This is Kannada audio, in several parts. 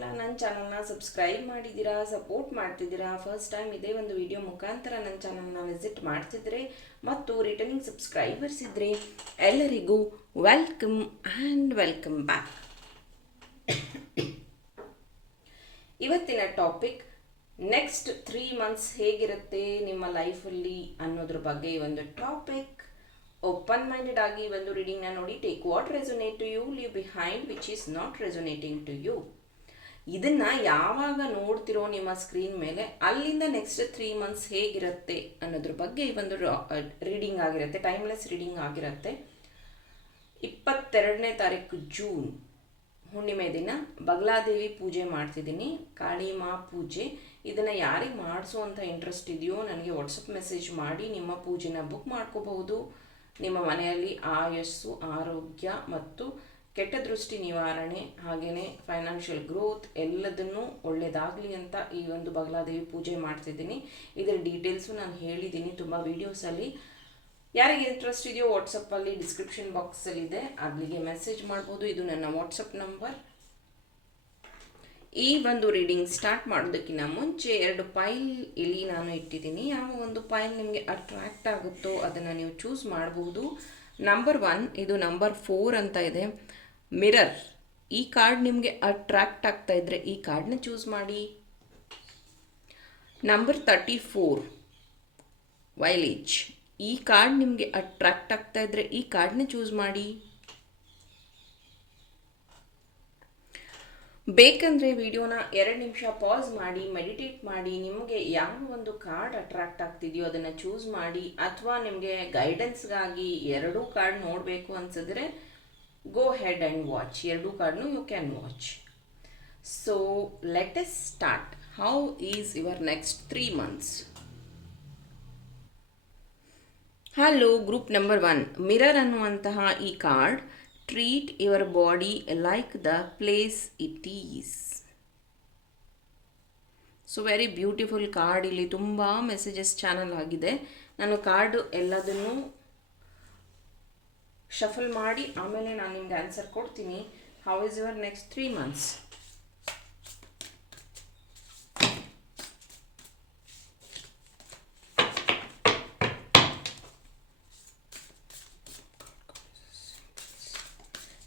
ಯಾರೆಲ್ಲ ನನ್ನ ಚಾನಲ್ನ ಸಬ್ಸ್ಕ್ರೈಬ್ ಮಾಡಿದ್ದೀರಾ, ಸಪೋರ್ಟ್ ಮಾಡ್ತಿದ್ದೀರಾ, ಫಸ್ಟ್ ಟೈಮ್ ಇದೇ ಒಂದು ವಿಡಿಯೋ ಮುಖಾಂತರ ನನ್ನ ಚಾನಲ್ನ ವಿಸಿಟ್ ಮಾಡ್ತಿದ್ರೆ ಮತ್ತು ರಿಟರ್ನಿಂಗ್ ಸಬ್ಸ್ಕ್ರೈಬರ್ಸ್ ಇದ್ದರೆ ಎಲ್ಲರಿಗೂ ವೆಲ್ಕಮ್ ಆ್ಯಂಡ್ ವೆಲ್ಕಮ್ ಬ್ಯಾಕ್. ಇವತ್ತಿನ ಟಾಪಿಕ್, ನೆಕ್ಸ್ಟ್ ತ್ರೀ ಮಂತ್ಸ್ ಹೇಗಿರುತ್ತೆ ನಿಮ್ಮ ಲೈಫಲ್ಲಿ ಅನ್ನೋದ್ರ ಬಗ್ಗೆ ಒಂದು ಟಾಪಿಕ್. ಓಪನ್ ಮೈಂಡೆಡ್ ಆಗಿ ಒಂದು ರೀಡಿಂಗ್ನ ನೋಡಿ take what resonate to you leave behind which is not resonating to you ಇದನ್ನ ಯಾವಾಗ ನೋಡ್ತಿರೋ ನಿಮ್ಮ ಸ್ಕ್ರೀನ್ ಮೇಲೆ, ಅಲ್ಲಿಂದ ನೆಕ್ಸ್ಟ್ ತ್ರೀ ಮಂತ್ಸ್ ಹೇಗಿರುತ್ತೆ ಅನ್ನೋದ್ರ ಬಗ್ಗೆ ಈ ಒಂದು ರೀಡಿಂಗ್ ಆಗಿರುತ್ತೆ ಟೈಮ್ಲೆಸ್ ರೀಡಿಂಗ್ ಆಗಿರುತ್ತೆ. ಇಪ್ಪತ್ತೆರಡನೇ ತಾರೀಕು ಜೂನ್ ಹುಣ್ಣಿಮೆ ದಿನ ಬಗ್ಲಾದೇವಿ ಪೂಜೆ ಮಾಡ್ತಿದ್ದೀನಿ ಕಾಳಿ ಮಾ ಪೂಜೆ. ಇದನ್ನು ಯಾರಿಗೆ ಮಾಡಿಸುವಂಥ ಇಂಟ್ರೆಸ್ಟ್ ಇದೆಯೋ ನನಗೆ ವಾಟ್ಸಪ್ ಮೆಸೇಜ್ ಮಾಡಿ, ನಿಮ್ಮ ಪೂಜೆನ ಬುಕ್ ಮಾಡ್ಕೋಬಹುದು. ನಿಮ್ಮ ಮನೆಯಲ್ಲಿ ಆಯಸ್ಸು, ಆರೋಗ್ಯ ಮತ್ತು ಕೆಟ್ಟ ದೃಷ್ಟಿ ನಿವಾರಣೆ ಹಾಗೆಯೇ ಫೈನಾನ್ಷಿಯಲ್ ಗ್ರೋತ್ ಎಲ್ಲದನ್ನೂ ಒಳ್ಳೆಯದಾಗಲಿ ಅಂತ ಈ ಒಂದು ಬಗಲಾದೇವಿ ಪೂಜೆ ಮಾಡ್ತಿದ್ದೀನಿ. ಇದರ ಡೀಟೇಲ್ಸು ನಾನು ಹೇಳಿದ್ದೀನಿ. ತುಂಬ ವೀಡಿಯೋಸಲ್ಲಿ ಯಾರಿಗೆ ಇಂಟ್ರೆಸ್ಟ್ ಇದೆಯೋ ವಾಟ್ಸಪ್ಪಲ್ಲಿ ಡಿಸ್ಕ್ರಿಪ್ಷನ್ ಬಾಕ್ಸಲ್ಲಿದೆ ಅಲ್ಲಿಗೆ ಮೆಸೇಜ್ ಮಾಡ್ಬೋದು. ಇದು ನನ್ನ ವಾಟ್ಸಪ್ ನಂಬರ್ ಈ ಒಂದು ರೀಡಿಂಗ್ ಸ್ಟಾರ್ಟ್ ಮಾಡೋದಕ್ಕಿಂತ ಮುಂಚೆ ಎರಡು ಪೈಲ್ ಇಲ್ಲಿ ನಾನು ಇಟ್ಟಿದ್ದೀನಿ. ಯಾವ ಒಂದು ಪೈಲ್ ನಿಮಗೆ ಅಟ್ರಾಕ್ಟ್ ಆಗುತ್ತೋ ಅದನ್ನು ನೀವು ಚೂಸ್ ಮಾಡಬಹುದು ನಂಬರ್ ಒನ್ ಇದು ನಂಬರ್ ಫೋರ್ ಅಂತ ಇದೆ. ಮಿರರ್. ಈ ಕಾರ್ಡ್ ನಿಮಗೆ ಅಟ್ರಾಕ್ಟ್ ಆಗ್ತಾ ಇದ್ದರೆ ಈ ಕಾರ್ಡ್ನ ಚೂಸ್ ಮಾಡಿ. ನಂಬರ್ ತರ್ಟಿ ಫೋರ್ ವೈಲೇಜ್ ಈ ಕಾರ್ಡ್ ನಿಮಗೆ ಅಟ್ರಾಕ್ಟ್ ಆಗ್ತಾ ಇದ್ರೆ ಈ ಕಾರ್ಡ್ನ ಚೂಸ್ ಮಾಡಿ. ಬೇಕಂದರೆ ವಿಡಿಯೋನ ಎರಡು ನಿಮಿಷ ಪಾಸ್ ಮಾಡಿ ಮೆಡಿಟೇಟ್ ಮಾಡಿ, ನಿಮಗೆ ಯಾವ ಒಂದು ಕಾರ್ಡ್ ಅಟ್ರಾಕ್ಟ್ ಆಗ್ತಿದೆಯೋ ಅದನ್ನು ಚೂಸ್ ಮಾಡಿ, ಅಥವಾ ನಿಮಗೆ ಗೈಡೆನ್ಸ್ಗಾಗಿ ಎರಡೂ ಕಾರ್ಡ್ ನೋಡಬೇಕು ಅನ್ಸಿದ್ರೆ ಗೋ ಹೆಡ್ ಆ್ಯಂಡ್ ವಾಚ್ ಎರಡೂ ಕಾರ್ಡ್ನು you can watch so let's start how is your next three months hello group number one mirror ಅನ್ನುವಂತಹ ಈ card treat your body like the place it is so very beautiful card ಇಲ್ಲಿ ತುಂಬ ಮೆಸೇಜಸ್ ಚಾನಲ್ ಆಗಿದೆ. ನಾನು ಕಾರ್ಡು ಎಲ್ಲದನ್ನು ಶಫಲ್ ಮಾಡಿ, ಆಮೇಲೆ ನಾನು ನಿಮ್ಗೆ ಆನ್ಸರ್ ಕೊಡ್ತೀನಿ. How is your next three months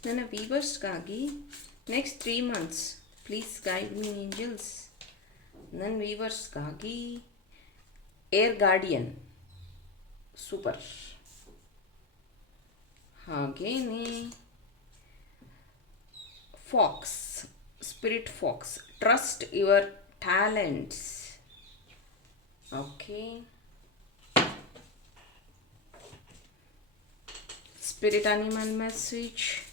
ನನ್ನ ವೀವರ್ಸ್ಗಾಗಿ next three months please guide me angels ನನ್ನ ವೀವರ್ಸ್ಗಾಗಿ ಏರ್ ಗಾರ್ಡಿಯನ್ ಸೂಪರ್ ಹಾಗೇನೆ fox spirit fox trust your talents okay spirit animal message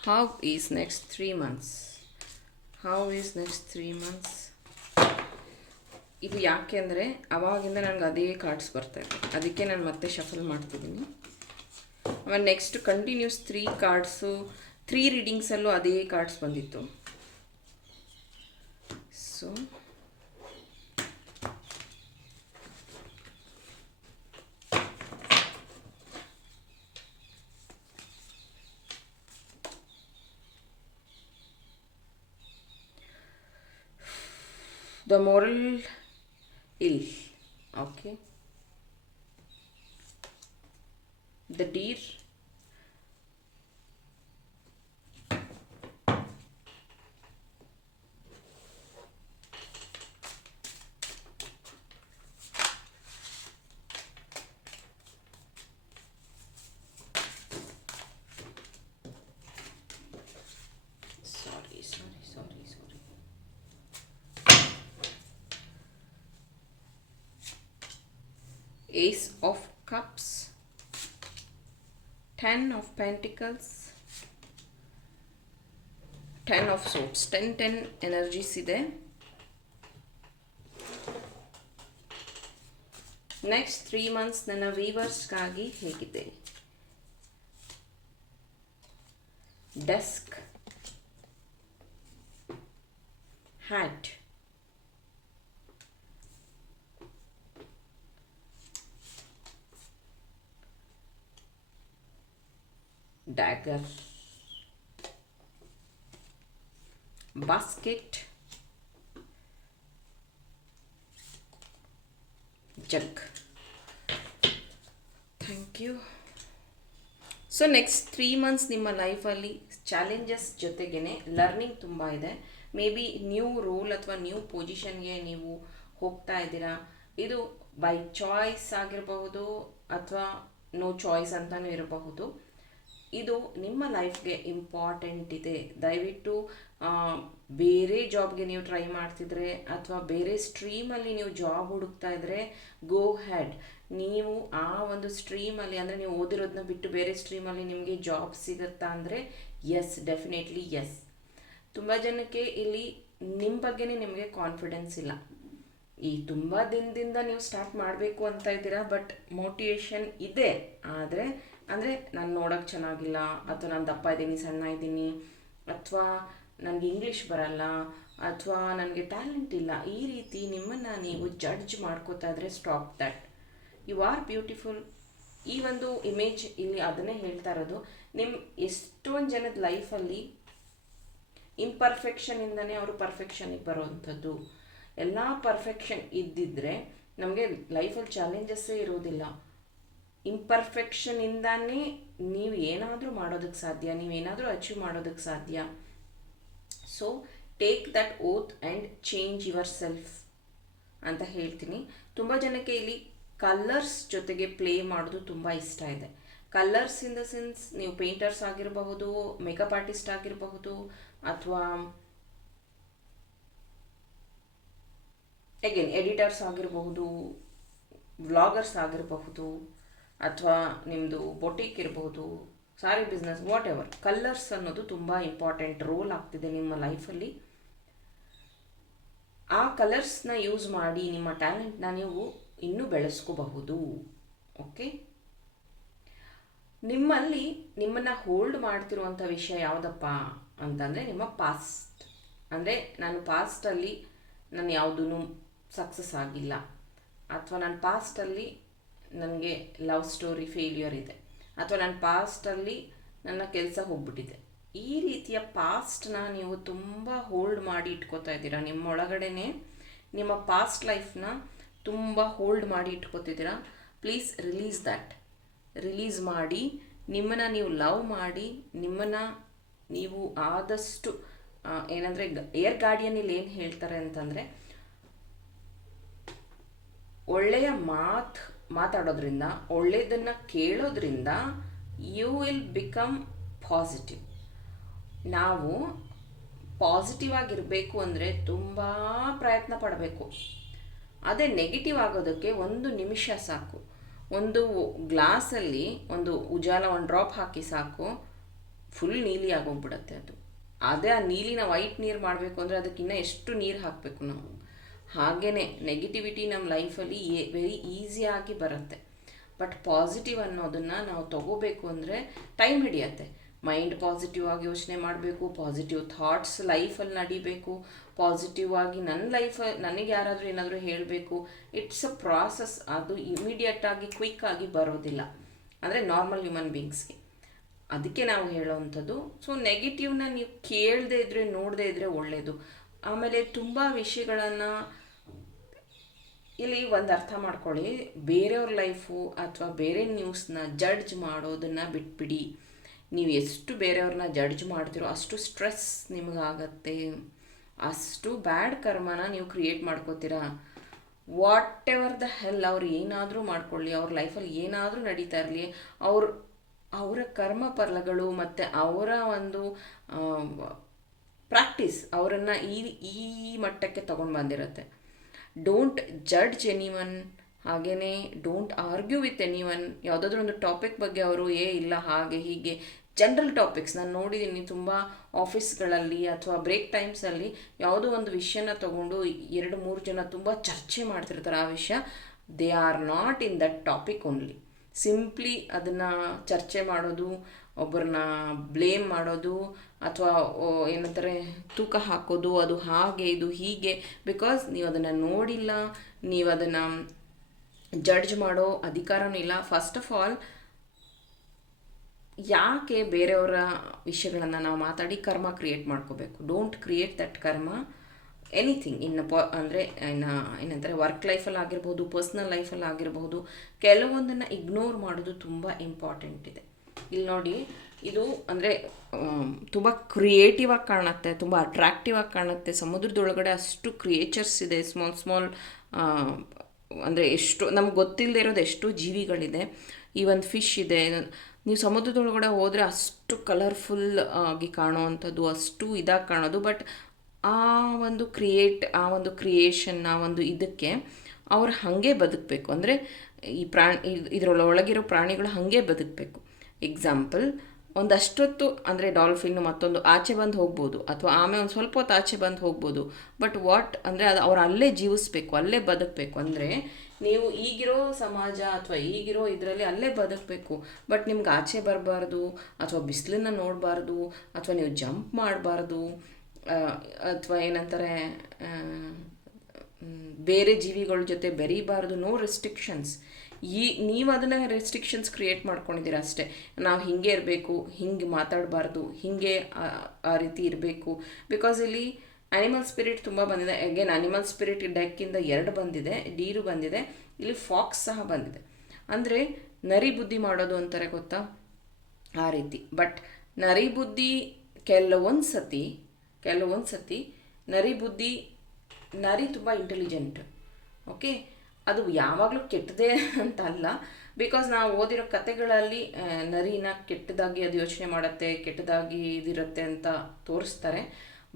how is next three months how is next three months ಇದು ಯಾಕೆ ಅಂದರೆ ಅವಾಗಿಂದ ನನಗೆ ಅದೇ ಕಾರ್ಡ್ಸ್ ಬರ್ತಾ ಇದೆ ಅದಕ್ಕೆ ನಾನು ಮತ್ತೆ ಶಫಲ್ ಮಾಡ್ತಿದ್ದೀನಿ. ಆಮೇಲೆ next continues three cards three ರೀಡಿಂಗ್ಸಲ್ಲೂ ಅದೇ ಕಾರ್ಡ್ಸ್ ಬಂದಿತ್ತು. So the moral ill okay. The deer ace of cups ten of pentacles ten of swords ten ten energies ಇದೆ ನೆಕ್ಸ್ಟ್ ತ್ರೀ ಮಂತ್ಸ್ ನನ್ನ ವೀವರ್ಸ್ಗಾಗಿ ಹೇಗಿದೆ desk hat dagger basket jug thank you so next three months ನಿಮ್ಮ ಲೈಫಲ್ಲಿ ಚಾಲೆಂಜಸ್ ಜೊತೆಗೇ ಲರ್ನಿಂಗ್ ತುಂಬ ಇದೆ ಮೇ ಬಿ ನ್ಯೂ ರೋಲ್ ಅಥವಾ ನ್ಯೂ ಪೊಸಿಷನ್ಗೆ ನೀವು ಹೋಗ್ತಾ ಇದ್ದೀರಾ ಇದು ಬೈ ಚಾಯ್ಸ್ ಆಗಿರಬಹುದು ಅಥವಾ ನೋ ಚಾಯ್ಸ್ ಅಂತಲೂ ಇರಬಹುದು ಇದು ನಿಮ್ಮ ಲೈಫ್ಗೆ ಇಂಪಾರ್ಟೆಂಟ್ ಇದೆ. ದಯವಿಟ್ಟು ಬೇರೆ ಜಾಬ್ಗೆ ನೀವು ಟ್ರೈ ಮಾಡ್ತಿದ್ರೆ ಅಥವಾ ಬೇರೆ ಸ್ಟ್ರೀಮಲ್ಲಿ ನೀವು ಜಾಬ್ ಹುಡುಕ್ತಾ ಇದ್ರೆ ಗೋ ಹ್ಯಾಡ್ ನೀವು ಆ ಒಂದು ಸ್ಟ್ರೀಮಲ್ಲಿ ಅಂದರೆ ನೀವು ಓದಿರೋದನ್ನ ಬಿಟ್ಟು ಬೇರೆ ಸ್ಟ್ರೀಮಲ್ಲಿ ನಿಮಗೆ ಜಾಬ್ ಸಿಗುತ್ತಾ ಅಂದರೆ ಎಸ್ ಡೆಫಿನೆಟ್ಲಿ ಎಸ್ ತುಂಬ ಜನಕ್ಕೆ ಇಲ್ಲಿ ನಿಮ್ಮ ಬಗ್ಗೆನೇ ನಿಮಗೆ ಕಾನ್ಫಿಡೆನ್ಸ್ ಇಲ್ಲ. ಈ ತುಂಬ ದಿನದಿಂದ ನೀವು ಸ್ಟಾರ್ಟ್ ಮಾಡಬೇಕು ಅಂತ ಇದ್ದೀರಾ ಬಟ್ ಮೋಟಿವೇಶನ್ ಇದೆ. ಆದರೆ ಅಂದರೆ ನಾನು ನೋಡೋಕ್ಕೆ ಚೆನ್ನಾಗಿಲ್ಲ, ಅಥವಾ ನಾನು ದಪ್ಪ ಇದ್ದೀನಿ, ಸಣ್ಣ ಇದ್ದೀನಿ, ಅಥವಾ ನನಗೆ ಇಂಗ್ಲೀಷ್ ಬರಲ್ಲ, ಅಥವಾ ನನಗೆ ಟ್ಯಾಲೆಂಟ್ ಇಲ್ಲ, ಈ ರೀತಿ ನಿಮ್ಮನ್ನು ನೀವು ಜಡ್ಜ್ ಮಾಡ್ಕೋತಾ ಇದ್ರೆ stop that you are beautiful ಈ ಒಂದು ಇಮೇಜ್ ಇಲ್ಲಿ ಅದನ್ನೇ ಹೇಳ್ತಾ ಇರೋದು. ನಿಮ್ಮ ಎಷ್ಟೊಂದು ಜನದ ಲೈಫಲ್ಲಿ ಇಂಪರ್ಫೆಕ್ಷನಿಂದನೇ ಅವರು ಪರ್ಫೆಕ್ಷನಿಗೆ ಬರೋವಂಥದ್ದು ಎಲ್ಲ ಪರ್ಫೆಕ್ಷನ್ ಇದ್ದಿದ್ರೆ ನಮಗೆ ಲೈಫಲ್ಲಿ ಚಾಲೆಂಜಸ್ಸೇ ಇರೋದಿಲ್ಲ. ಇಂಪರ್ಫೆಕ್ಷನಿಂದಾನೇ ನೀವು ಏನಾದರೂ ಮಾಡೋದಕ್ಕೆ ಸಾಧ್ಯ ನೀವೇನಾದರೂ ಅಚೀವ್ ಮಾಡೋದಕ್ಕೆ ಸಾಧ್ಯ. So take that oath and change yourself ಅಂತ ಹೇಳ್ತೀನಿ. ತುಂಬ ಜನಕ್ಕೆ ಇಲ್ಲಿ ಕಲ್ಲರ್ಸ್ ಜೊತೆಗೆ ಪ್ಲೇ ಮಾಡೋದು ತುಂಬ ಇಷ್ಟ ಇದೆ. ಕಲ್ಲರ್ಸ್ ಇನ್ ದ ಸೆನ್ಸ್ ನೀವು ಪೇಂಟರ್ಸ್ ಆಗಿರಬಹುದು ಮೇಕಪ್ ಆರ್ಟಿಸ್ಟ್ ಆಗಿರಬಹುದು, ಅಥವಾ ಎಗೇನ್ ಎಡಿಟರ್ಸ್ ಆಗಿರಬಹುದು ವ್ಲಾಗರ್ಸ್ ಆಗಿರಬಹುದು ಅಥವಾ ನಿಮ್ಮದು ಬೊಟಿಕ್ ಇರಬಹುದು sari business whatever colours ಅನ್ನೋದು ತುಂಬ ಇಂಪಾರ್ಟೆಂಟ್ ರೋಲ್ ಆಗ್ತಿದೆ ನಿಮ್ಮ ಲೈಫಲ್ಲಿ ಆ ಕಲರ್ಸ್ನ ಯೂಸ್ ಮಾಡಿ ನಿಮ್ಮ ಟ್ಯಾಲೆಂಟ್ನ ನೀವು ಇನ್ನೂ ಬೆಳೆಸ್ಕೋಬಹುದು ಓಕೆ ನಿಮ್ಮಲ್ಲಿ ನಿಮ್ಮನ್ನು ಹೋಲ್ಡ್ ಮಾಡ್ತಿರುವಂಥ ವಿಷಯ ಯಾವುದಪ್ಪ ಅಂತಂದರೆ ನಿಮ್ಮ ಪಾಸ್ಟ್ ಅಂದರೆ ನಾನು ಪಾಸ್ಟಲ್ಲಿ ನಾನು ಯಾವುದೂ ಸಕ್ಸಸ್ ಆಗಿಲ್ಲ. ಅಥವಾ ನಾನು ಪಾಸ್ಟಲ್ಲಿ ನನಗೆ ಲವ್ ಸ್ಟೋರಿ ಫೇಲ್ಯೂರ್ ಇದೆ. ಅಥವಾ ನನ್ನ ಪಾಸ್ಟಲ್ಲಿ ನನ್ನ ಕೆಲಸ ಹೋಗ್ಬಿಟ್ಟಿದೆ. ಈ ರೀತಿಯ ಪಾಸ್ಟ್ನ ನೀವು ತುಂಬ ಹೋಲ್ಡ್ ಮಾಡಿ ಇಟ್ಕೋತಾ ಇದ್ದೀರಾ? ನಿಮ್ಮ ಒಳಗಡೆನೆ ನಿಮ್ಮ ಪಾಸ್ಟ್ ಲೈಫ್ನ ತುಂಬ ಹೋಲ್ಡ್ ಮಾಡಿ ಇಟ್ಕೋತಿದ್ದೀರಾ? ಪ್ಲೀಸ್ ರಿಲೀಸ್ ದ್ಯಾಟ್ ರಿಲೀಸ್ ಮಾಡಿ, ನಿಮ್ಮನ್ನು ನೀವು ಲವ್ ಮಾಡಿ, ನಿಮ್ಮನ್ನು ನೀವು ಆದಷ್ಟು ಏನಂದರೆ ಏರ್ ಗಾರ್ಡಿಯನ್ ಏನು ಹೇಳ್ತಾರೆ ಅಂತಂದರೆ, ಒಳ್ಳೆಯ ಮಾತು ಮಾತಾಡೋದ್ರಿಂದ ಒಳ್ಳೆಯದನ್ನು ಕೇಳೋದ್ರಿಂದ ಯು ವಿಲ್ ಬಿಕಮ್ ಪಾಸಿಟಿವ್ ನಾವು ಪಾಸಿಟಿವ್ ಆಗಿರಬೇಕು ಅಂದರೆ ತುಂಬ ಪ್ರಯತ್ನ ಪಡಬೇಕು. ಅದೇ ನೆಗೆಟಿವ್ ಆಗೋದಕ್ಕೆ ಒಂದು ನಿಮಿಷ ಸಾಕು. ಒಂದು ಗ್ಲಾಸಲ್ಲಿ ಒಂದು ಉಜಾಲ ಒಂದು ಡ್ರಾಪ್ ಹಾಕಿ ಸಾಕು. ಫುಲ್ ನೀಲಿ ಆಗೋಗ್ಬಿಡತ್ತೆ ಅದು. ಅದೇ ಆ ನೀಲಿನ ವೈಟ್ ನೀರು ಮಾಡಬೇಕು ಅಂದರೆ ಅದಕ್ಕಿನ್ನ ಎಷ್ಟು ನೀರು ಹಾಕಬೇಕು ನಾವು? ಹಾಗೆಯೇ ನೆಗೆಟಿವಿಟಿ ನಮ್ಮ ಲೈಫಲ್ಲಿ ವೆರಿ ಈಸಿಯಾಗಿ ಬರುತ್ತೆ. ಬಟ್ ಪಾಸಿಟಿವ್ ಅನ್ನೋದನ್ನು ನಾವು ತಗೋಬೇಕು ಅಂದರೆ ಟೈಮ್ ಹಿಡಿಯತ್ತೆ. ಮೈಂಡ್ ಪಾಸಿಟಿವ್ ಆಗಿ ಯೋಚನೆ ಮಾಡಬೇಕು ಪಾಸಿಟಿವ್ ಥಾಟ್ಸ್ ಲೈಫಲ್ಲಿ ನಡಿಬೇಕು ಪಾಸಿಟಿವ್ ಆಗಿ ನನ್ನ ಲೈಫ್ ನನಗೆ ಯಾರಾದರೂ ಏನಾದರೂ ಹೇಳಬೇಕು ಇಟ್ಸ್ ಅ ಪ್ರಾಸೆಸ್ ಅದು ಇಮಿಡಿಯೇಟಾಗಿ ಕ್ವಿಕ್ ಆಗಿ ಬರೋದಿಲ್ಲ. ಅಂದರೆ ನಾರ್ಮಲ್ ಹ್ಯೂಮನ್ ಬೀಯಿಂಗ್ಸ್ಗೆ ಅದಕ್ಕೆ ನಾವು ಹೇಳೋವಂಥದ್ದು ಸೊ ನೆಗೆಟಿವ್ನ ನೀವು ಕೇಳದೇ ಇದ್ದರೆ ನೋಡದೇ ಇದ್ದರೆ ಒಳ್ಳೆಯದು ಆಮೇಲೆ ತುಂಬ ವಿಷಯಗಳನ್ನು ಇಲ್ಲಿ ಒಂದು ಅರ್ಥ ಮಾಡ್ಕೊಳ್ಳಿ. ಬೇರೆಯವ್ರ ಲೈಫು ಅಥವಾ ಬೇರೆ ನ್ಯೂಸ್ನ ಜಡ್ಜ್ ಮಾಡೋದನ್ನು ಬಿಟ್ಬಿಡಿ. ನೀವು ಎಷ್ಟು ಬೇರೆಯವ್ರನ್ನ ಜಡ್ಜ್ ಮಾಡ್ತೀರೋ ಅಷ್ಟು ಸ್ಟ್ರೆಸ್ ನಿಮಗಾಗತ್ತೆ. ಅಷ್ಟು ಬ್ಯಾಡ್ ಕರ್ಮನ ನೀವು ಕ್ರಿಯೇಟ್ ಮಾಡ್ಕೋತೀರಾ. ವಾಟ್ ಎವರ್ ದ ಹೆಲ್ ಅವ್ರು ಏನಾದರೂ ಮಾಡ್ಕೊಳ್ಳಿ, ಅವ್ರ ಲೈಫಲ್ಲಿ ಏನಾದರೂ ನಡೀತಾ ಇರಲಿ, ಅವ್ರ, ಅವರ ಕರ್ಮ ಫಲಗಳು ಮತ್ತು ಅವರ ಒಂದು ಪ್ರಾಕ್ಟೀಸ್ ಅವರನ್ನು ಈ ಈ ಮಟ್ಟಕ್ಕೆ ತೊಗೊಂಡು ಬಂದಿರುತ್ತೆ. ಡೋಂಟ್ ಜಡ್ಜ್ ಎನಿವನ್ ಹಾಗೆಯೇ ಡೋಂಟ್ ಆರ್ಗ್ಯೂ ವಿತ್ ಎನಿವನ್ ಯಾವುದಾದ್ರೂ ಒಂದು ಟಾಪಿಕ್ ಬಗ್ಗೆ ಅವರು, ಏ, ಇಲ್ಲ, ಹಾಗೆ, ಹೀಗೆ. ಜನರಲ್ ಟಾಪಿಕ್ಸ್ ನಾನು ನೋಡಿದ್ದೀನಿ ತುಂಬ ಆಫೀಸ್ಗಳಲ್ಲಿ ಅಥವಾ ಬ್ರೇಕ್ ಟೈಮ್ಸಲ್ಲಿ ಯಾವುದೋ ಒಂದು ವಿಷಯನ ತಗೊಂಡು ಎರಡು, ಮೂರು ಜನ ತುಂಬ ಚರ್ಚೆ ಮಾಡ್ತಿರ್ತಾರೆ ಆ ವಿಷಯ. They are not in that topic only simply ಅದನ್ನು ಚರ್ಚೆ ಮಾಡೋದು ಒಬ್ಬರನ್ನ ಬ್ಲೇಮ್ ಮಾಡೋದು ಅಥವಾ ಏನಂತಾರೆ, ತೂಕ ಹಾಕೋದು, ಅದು ಹಾಗೆ, ಇದು ಹೀಗೆ ಬಿಕಾಸ್ ನೀವು ಅದನ್ನು ನೋಡಿಲ್ಲ, ನೀವು ಅದನ್ನು ಜಡ್ಜ್ ಮಾಡೋ ಅಧಿಕಾರನೂ ಇಲ್ಲ. ಫಸ್ಟ್ ಆಫ್ ಆಲ್ ಯಾಕೆ ಬೇರೆಯವರ ವಿಷಯಗಳನ್ನು ನಾವು ಮಾತಾಡಿ ಕರ್ಮ ಕ್ರಿಯೇಟ್ ಮಾಡ್ಕೋಬೇಕು? Don't create that karma anything ಇನ್ನು ಪ ಅಂದರೆ, ಇನ್ನು ಏನಂತಾರೆ ವರ್ಕ್ ಲೈಫಲ್ಲಿ ಆಗಿರ್ಬೋದು ಪರ್ಸ್ನಲ್ ಲೈಫಲ್ಲಿ ಆಗಿರ್ಬೋದು, ಕೆಲವೊಂದನ್ನು ಇಗ್ನೋರ್ ಮಾಡೋದು ತುಂಬ ಇಂಪಾರ್ಟೆಂಟ್ ಇದೆ. ಇಲ್ಲಿ ನೋಡಿ, ಇದು ಅಂದರೆ ತುಂಬ ಕ್ರಿಯೇಟಿವ್ ಆಗಿ ಕಾಣುತ್ತೆ, ತುಂಬ ಅಟ್ರಾಕ್ಟಿವ್ ಆಗಿ ಕಾಣುತ್ತೆ. ಸಮುದ್ರದೊಳಗಡೆ ಅಷ್ಟು ಕ್ರಿಯೇಚರ್ಸ್ ಇದೆ ಸ್ಮಾಲ್ ಸ್ಮಾಲ್ ಅಂದರೆ ಎಷ್ಟು, ನಮ್ಗೆ ಗೊತ್ತಿಲ್ಲದೆ ಇರೋದು ಎಷ್ಟೋ ಜೀವಿಗಳಿದೆ. ಈ ಒಂದು ಫಿಶ್ ಇದೆ. ನೀವು ಸಮುದ್ರದೊಳಗಡೆ ಹೋದರೆ ಅಷ್ಟು ಕಲರ್ಫುಲ್ ಆಗಿ ಕಾಣುವಂಥದ್ದು, ಅಷ್ಟು ಇದಾಗಿ ಕಾಣೋದು. ಬಟ್ ಆ ಒಂದು ಕ್ರಿಯೇಟ್ ಆ ಒಂದು ಕ್ರಿಯೇಷನ್ ಆ ಒಂದು ಇದಕ್ಕೆ ಅವ್ರು ಹಾಗೆ ಬದುಕಬೇಕು. ಅಂದರೆ ಈ ಪ್ರಾಣಿ, ಇದರೊಳಗಿರೋ ಪ್ರಾಣಿಗಳು ಹಾಗೆ ಬದುಕಬೇಕು. ಎಕ್ಸಾಂಪಲ್ ಒಂದಷ್ಟೊತ್ತು ಅಂದರೆ ಡಾಲ್ಫಿನ್ ಮತ್ತೊಂದು ಆಚೆ ಬಂದು ಹೋಗ್ಬೋದು ಅಥವಾ ಆಮೇಲೆ ಒಂದು ಸ್ವಲ್ಪ ಹೊತ್ತು ಆಚೆ ಬಂದು ಹೋಗ್ಬೋದು. ಬಟ್ ವಾಟ್ ಅಂದರೆ ಅದು ಅವ್ರು ಅಲ್ಲೇ ಜೀವಿಸ್ಬೇಕು, ಅಲ್ಲೇ ಬದುಕಬೇಕು. ಅಂದರೆ ನೀವು ಈಗಿರೋ ಸಮಾಜ ಅಥವಾ ಈಗಿರೋ ಇದರಲ್ಲಿ ಅಲ್ಲೇ ಬದುಕಬೇಕು. ಬಟ್ ನಿಮ್ಗೆ ಆಚೆ ಬರಬಾರ್ದು ಅಥವಾ ಬಿಸಿಲನ್ನು ನೋಡಬಾರ್ದು ಅಥವಾ ನೀವು ಜಂಪ್ ಮಾಡಬಾರ್ದು. ಅಥವಾ ಏನಂತಾರೆ ಬೇರೆ ಜೀವಿಗಳ ಜೊತೆ ಬೆರೀಬಾರ್ದು ನೋ ರೆಸ್ಟ್ರಿಕ್ಷನ್ಸ್ ಈ ನೀವು ಅದನ್ನು ರೆಸ್ಟ್ರಿಕ್ಷನ್ಸ್ ಕ್ರಿಯೇಟ್ ಮಾಡ್ಕೊಂಡಿದ್ದೀರ ಅಷ್ಟೇ. ನಾವು ಹಿಂಗೆ ಇರಬೇಕು, ಹಿಂಗೆ ಮಾತಾಡಬಾರ್ದು, ಹಿಂಗೆ ಆ- ರೀತಿ ಇರಬೇಕು. ಬಿಕಾಸ್ ಇಲ್ಲಿ ಅನಿಮಲ್ ಸ್ಪಿರಿಟ್ ತುಂಬ ಬಂದಿದೆ. ಅಗೇನ್ ಅನಿಮಲ್ ಸ್ಪಿರಿಟ್ ಡೆಕ್ಕಿಂದ ಎರಡು ಬಂದಿದೆ, ಡೀರು ಬಂದಿದೆ, ಇಲ್ಲಿ ಫಾಕ್ಸ್ ಸಹ ಬಂದಿದೆ. ಅಂದರೆ ನರಿ ಬುದ್ಧಿ ಮಾಡೋದು ಅಂತಾರೆ ಗೊತ್ತಾ? ಆ ರೀತಿ. ಬಟ್ ನರಿ ಬುದ್ಧಿ ಕೆಲವೊಂದು ಸತಿ ಕೆಲವೊಂದು ಸತಿ ನರಿ ಬುದ್ಧಿ, ನರಿ ತುಂಬ ಇಂಟೆಲಿಜೆಂಟ್ ಓಕೆ ಅದು ಯಾವಾಗಲೂ ಕೆಟ್ಟದೇ ಅಂತ ಅಲ್ಲ ಬಿಕಾಸ್ ನಾವು ಓದಿರೋ ಕತೆಗಳಲ್ಲಿ ನರಿನ ಕೆಟ್ಟದಾಗಿ ಅದು ಯೋಚನೆ ಮಾಡುತ್ತೆ, ಕೆಟ್ಟದಾಗಿ ಇದಿರುತ್ತೆ ಅಂತ ತೋರಿಸ್ತಾರೆ.